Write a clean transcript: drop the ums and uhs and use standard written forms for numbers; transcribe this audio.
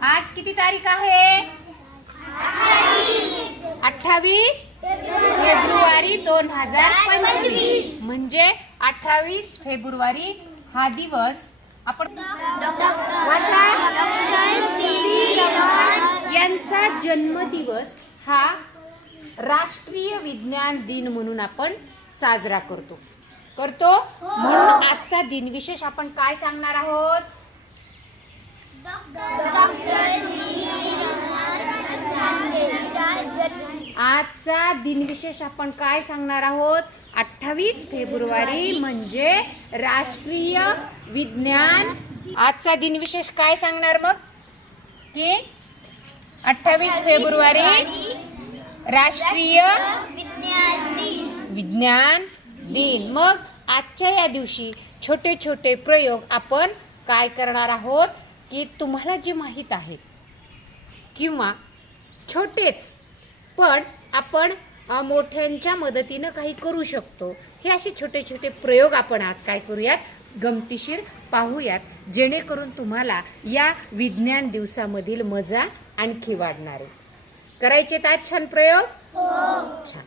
आज किती तारीख आहे? 28 फेब्रुवारी 2025. म्हणजे 28 फेब्रुवारी हा दिवस आपण यांचा जन्मदिवस हा राष्ट्रीय विज्ञान दिन म्हणून आपण साजरा करतो. म्हणून आजचा दिनविशेष आपण काय सांगणार आहोत? आजचा दिनविशेष आपण काय सांगणार आहोत? 28 फेब्रुवारी म्हणजे राष्ट्रीय विज्ञान. आजचा दिनविशेष काय सांगणार मग? की 28 फेब्रुवारी राष्ट्रीय विज्ञान दिन. मग आजच्या या दिवशी छोटे छोटे प्रयोग आपण काय करणार आहोत की तुम्हाला जे माहीत आहेत किंवा छोटेच पण आपण मोठ्यांच्या मदतीनं काही करू शकतो, हे असे छोटे छोटे प्रयोग आपण आज काय करूयात? गमतीशीर पाहूयात, जेणेकरून तुम्हाला या विज्ञान दिवसामधील मजा आणखी वाढणार आहे. करायचे आज छान प्रयोग? छान.